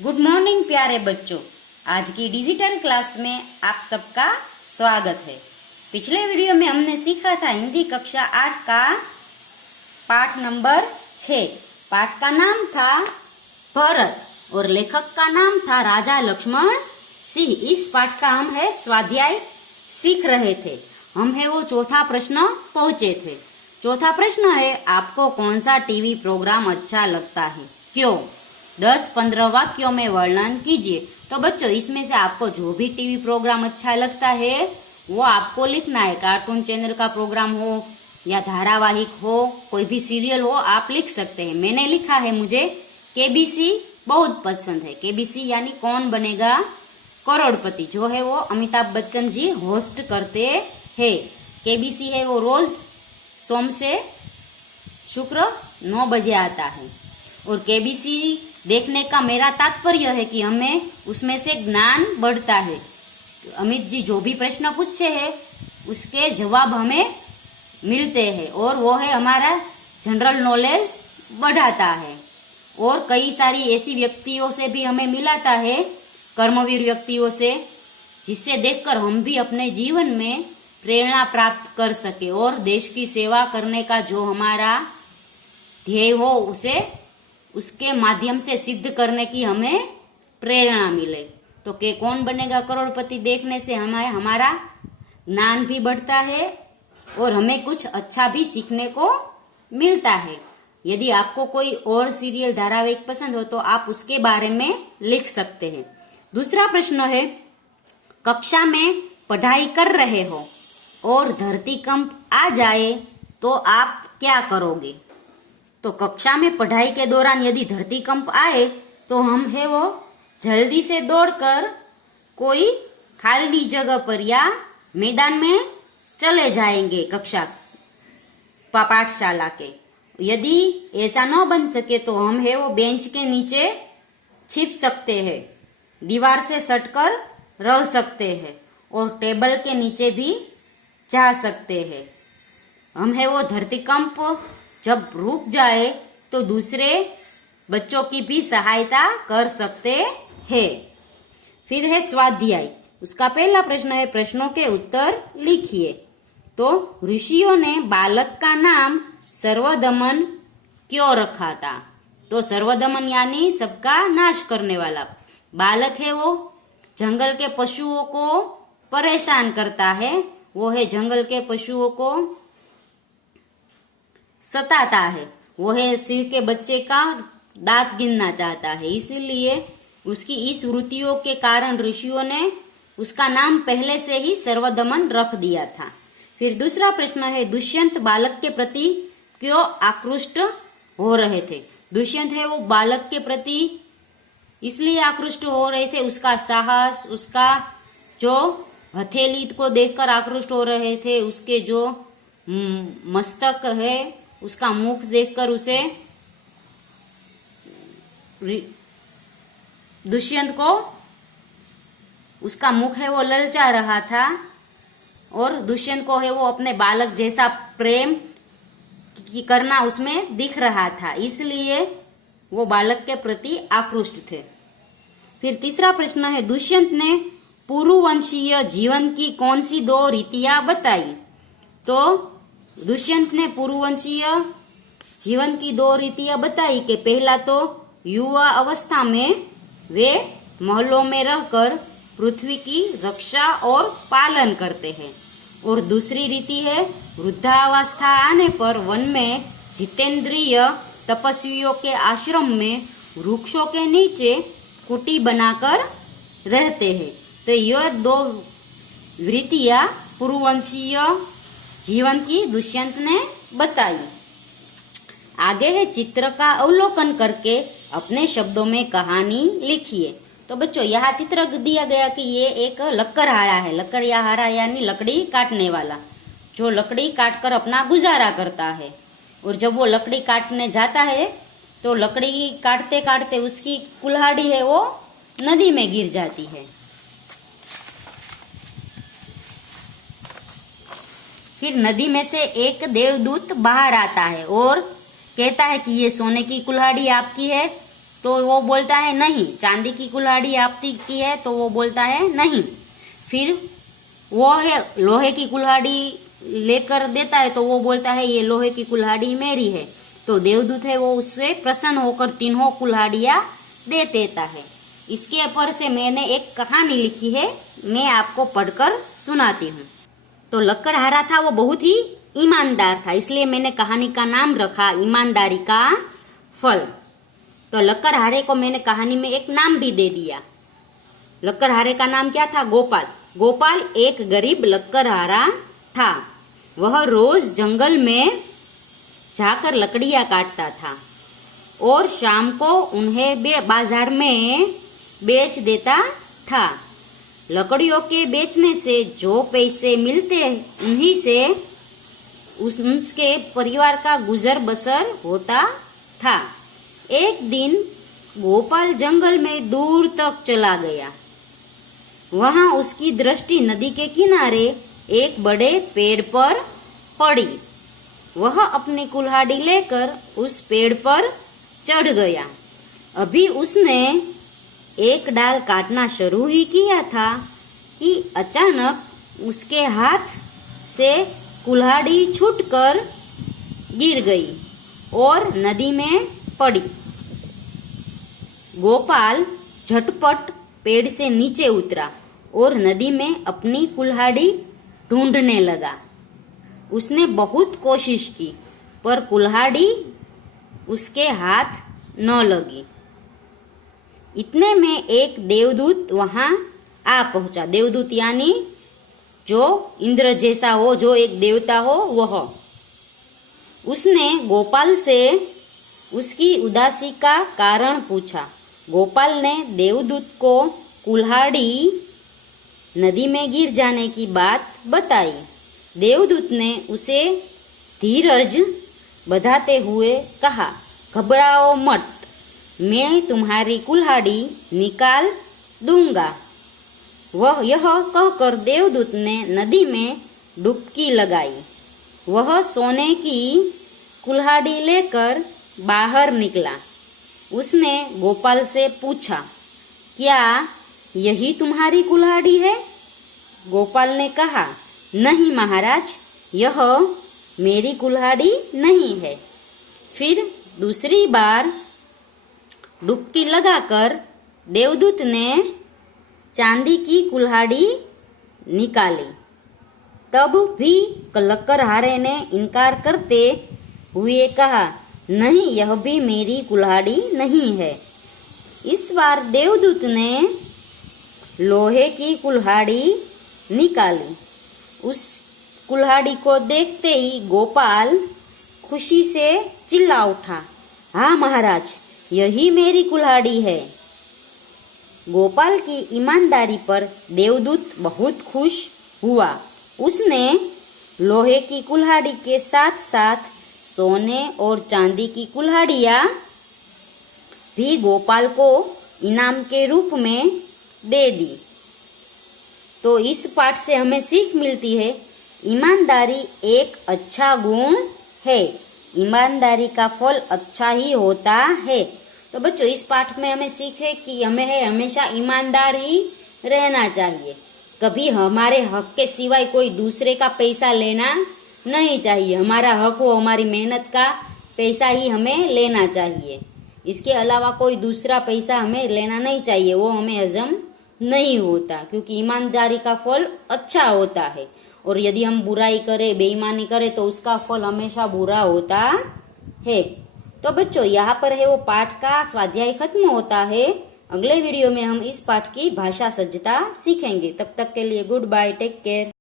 Good morning प्यारे बच्चों। आज की डिजिटल क्लास में आप सबका स्वागत है। पिछले वीडियो में हमने सीखा था हिंदी कक्षा 8 का पाठ नंबर 6। पाठ का नाम था भरत और लेखक का नाम था राजा लक्ष्मण सिंह। इस पाठ का हम है स्वाध्याय सीख रहे थे। हम है वो चौथा प्रश्न पहुंचे थे। चौथा प्रश्न है, आपको कौन सा टीवी प्रोग्राम अच्छा लगता है, क्यों? 10-15 वाक्यों में वर्णन कीजिए। तो बच्चों, इसमें से आपको जो भी टीवी प्रोग्राम अच्छा लगता है वो आपको लिखना है। कार्टून चैनल का प्रोग्राम हो या धारावाहिक हो, कोई भी सीरियल हो, आप लिख सकते हैं। मैंने लिखा है, मुझे केबीसी बहुत पसंद है। केबीसी यानी कौन बनेगा करोड़पति, जो है वो अमिताभ बच्चन जी होस्ट करते हैं। केबीसी है वो रोज सोम से शुक्र 9 बजे आता है। और केबीसी देखने का मेरा तात्पर्य है कि हमें उसमें से ज्ञान बढ़ता है। अमित जी जो भी प्रश्न पूछते हैं उसके जवाब हमें मिलते हैं और वो है हमारा जनरल नॉलेज बढ़ाता है। और कई सारी ऐसी व्यक्तियों से भी हमें मिलाता है, कर्मवीर व्यक्तियों से, जिससे देखकर हम भी अपने जीवन में प्रेरणा प्राप्त कर सके और देश की सेवा करने का जो हमारा ध्येय हो उसे उसके माध्यम से सिद्ध करने की हमें प्रेरणा मिले। तो के कौन बनेगा करोड़पति देखने से हमें हमारा ज्ञान भी बढ़ता है और हमें कुछ अच्छा भी सीखने को मिलता है। यदि आपको कोई और सीरियल धारावाहिक पसंद हो तो आप उसके बारे में लिख सकते हैं। दूसरा प्रश्न है, कक्षा में पढ़ाई कर रहे हो और धरतीकंप आ जाए तो आप क्या करोगे? तो कक्षा में पढ़ाई के दौरान यदि धरतीकंप आए तो हम है वो जल्दी से दौड़कर कोई खाली जगह पर या मैदान में चले जाएंगे कक्षा पाठशाला के। यदि ऐसा न बन सके तो हम है वो बेंच के नीचे छिप सकते हैं, दीवार से सटकर रह सकते हैं और टेबल के नीचे भी जा सकते हैं। हम है वो धरतीकंप जब रुक जाए तो दूसरे बच्चों की भी सहायता कर सकते हैं। फिर है स्वाध्याय। उसका पहला प्रश्न है, प्रश्नों के उत्तर लिखिए। तो ऋषियों ने बालक का नाम सर्वदमन क्यों रखा था? तो सर्वदमन यानी सबका नाश करने वाला। बालक है वो जंगल के पशुओं को परेशान करता है, वो है जंगल के पशुओं को सताता है, वो है सिंह के बच्चे का दांत गिनना चाहता है। इसलिए उसकी इस वृत्तियों के कारण ऋषियों ने उसका नाम पहले से ही सर्वदमन रख दिया था। फिर दूसरा प्रश्न है, दुष्यंत बालक के प्रति क्यों आकृष्ट हो रहे थे? दुष्यंत है वो बालक के प्रति इसलिए आकृष्ट हो रहे थे, उसका साहस, उसका जो हथेली को देखकर आकृष्ट हो रहे थे, उसके जो मस्तक है, उसका मुख देखकर उसे दुष्यंत को उसका मुख है वो ललचा रहा था और दुष्यंत को है वो अपने बालक जैसा प्रेम करना उसमें दिख रहा था, इसलिए वो बालक के प्रति आकृष्ट थे। फिर तीसरा प्रश्न है, दुष्यंत ने पुरुवंशीय जीवन की कौन सी 2 रीतियां बताई? तो दुष्यंत ने पुरुवंशीय जीवन की 2 रीतियां बताई कि पहला तो युवा अवस्था में वे महलों में रहकर पृथ्वी की रक्षा और पालन करते हैं, और दूसरी रीति है वृद्धावस्था आने पर वन में जितेंद्रिय तपस्वियों के आश्रम में वृक्षों के नीचे कुटी बनाकर रहते हैं। तो यह 2 रीतियां पुरुवंशीय जीवन की दुष्यंत ने बताई। आगे है, चित्र का अवलोकन करके अपने शब्दों में कहानी लिखिए। तो बच्चों, यहाँ चित्र दिया गया कि ये एक लकड़हारा है। लकड़हारा यानी लकड़ी काटने वाला, जो लकड़ी काटकर अपना गुजारा करता है। और जब वो लकड़ी काटने जाता है तो लकड़ी काटते काटते उसकी कुल्हाड़ी है वो नदी में गिर जाती है। फिर नदी में से एक देवदूत बाहर आता है और कहता है कि ये सोने की कुल्हाड़ी आपकी है, तो वो बोलता है नहीं। चांदी की कुल्हाड़ी आपकी है तो वो बोलता है नहीं। फिर वो है लोहे की कुल्हाड़ी लेकर देता है तो वो बोलता है ये लोहे की कुल्हाड़ी मेरी है। तो देवदूत है वो उससे प्रसन्न होकर तीनों कुल्हाड़ियां दे देता है। इसके ऊपर से मैंने एक कहानी लिखी है, मैं आपको पढ़कर सुनाती हूँ। तो लकड़हारा था वो बहुत ही ईमानदार था, इसलिए मैंने कहानी का नाम रखा ईमानदारी का फल। तो लकड़हारे को मैंने कहानी में एक नाम भी दे दिया। लकड़हारे का नाम क्या था? गोपाल। गोपाल एक गरीब लकड़हारा था। वह रोज जंगल में जाकर लकड़ियां काटता था और शाम को उन्हें बाजार में बेच देता था। लकड़ियों के बेचने से जो पैसे मिलते उन्हीं से उसके परिवार का गुजर बसर होता था। एक दिन गोपाल जंगल में दूर तक चला गया। वहां उसकी दृष्टि नदी के किनारे एक बड़े पेड़ पर पड़ी। वह अपनी कुल्हाड़ी लेकर उस पेड़ पर चढ़ गया। अभी उसने एक डाल काटना शुरू ही किया था कि अचानक उसके हाथ से कुल्हाड़ी छूटकर गिर गई और नदी में पड़ी। गोपाल झटपट पेड़ से नीचे उतरा और नदी में अपनी कुल्हाड़ी ढूंढने लगा। उसने बहुत कोशिश की पर कुल्हाड़ी उसके हाथ न लगी। इतने में एक देवदूत वहां आ पहुंचा। देवदूत यानी जो इंद्र जैसा हो, जो एक देवता हो वह। उसने गोपाल से उसकी उदासी का कारण पूछा। गोपाल ने देवदूत को कुल्हाड़ी नदी में गिर जाने की बात बताई। देवदूत ने उसे धीरज बधाते हुए कहा, घबराओ मत, मैं तुम्हारी कुल्हाड़ी निकाल दूंगा। वह यह कहकर देवदूत ने नदी में डुबकी लगाई। वह सोने की कुल्हाड़ी लेकर बाहर निकला। उसने गोपाल से पूछा, क्या यही तुम्हारी कुल्हाड़ी है? गोपाल ने कहा, नहीं महाराज, यह मेरी कुल्हाड़ी नहीं है। फिर दूसरी बार डुबकी लगाकर देवदूत ने चांदी की कुल्हाड़ी निकाली। तब भी लकड़हारे ने इनकार करते हुए कहा, नहीं, यह भी मेरी कुल्हाड़ी नहीं है। इस बार देवदूत ने लोहे की कुल्हाड़ी निकाली। उस कुल्हाड़ी को देखते ही गोपाल खुशी से चिल्ला उठा, हाँ महाराज, यही मेरी कुल्हाड़ी है। गोपाल की ईमानदारी पर देवदूत बहुत खुश हुआ। उसने लोहे की कुल्हाड़ी के साथ साथ सोने और चांदी की कुल्हाड़ियां भी गोपाल को इनाम के रूप में दे दी। तो इस पाठ से हमें सीख मिलती है, ईमानदारी एक अच्छा गुण है। ईमानदारी का फल अच्छा ही होता है। तो बच्चों, इस पाठ में हमें सीखे कि हमें हमेशा ईमानदार ही रहना चाहिए। कभी हमारे हक के सिवाय कोई दूसरे का पैसा लेना नहीं चाहिए। हमारा हक हो, हमारी मेहनत का पैसा ही हमें लेना चाहिए। इसके अलावा कोई दूसरा पैसा हमें लेना नहीं चाहिए, वो हमें हजम नहीं होता, क्योंकि ईमानदारी का फल अच्छा होता है। और यदि हम बुराई करें, बेईमानी करें, तो उसका फल हमेशा बुरा होता है। तो बच्चों, यहाँ पर है वो पाठ का स्वाध्याय खत्म होता है। अगले वीडियो में हम इस पाठ की भाषा सज्जता सीखेंगे। तब तक के लिए गुड बाय, टेक केयर।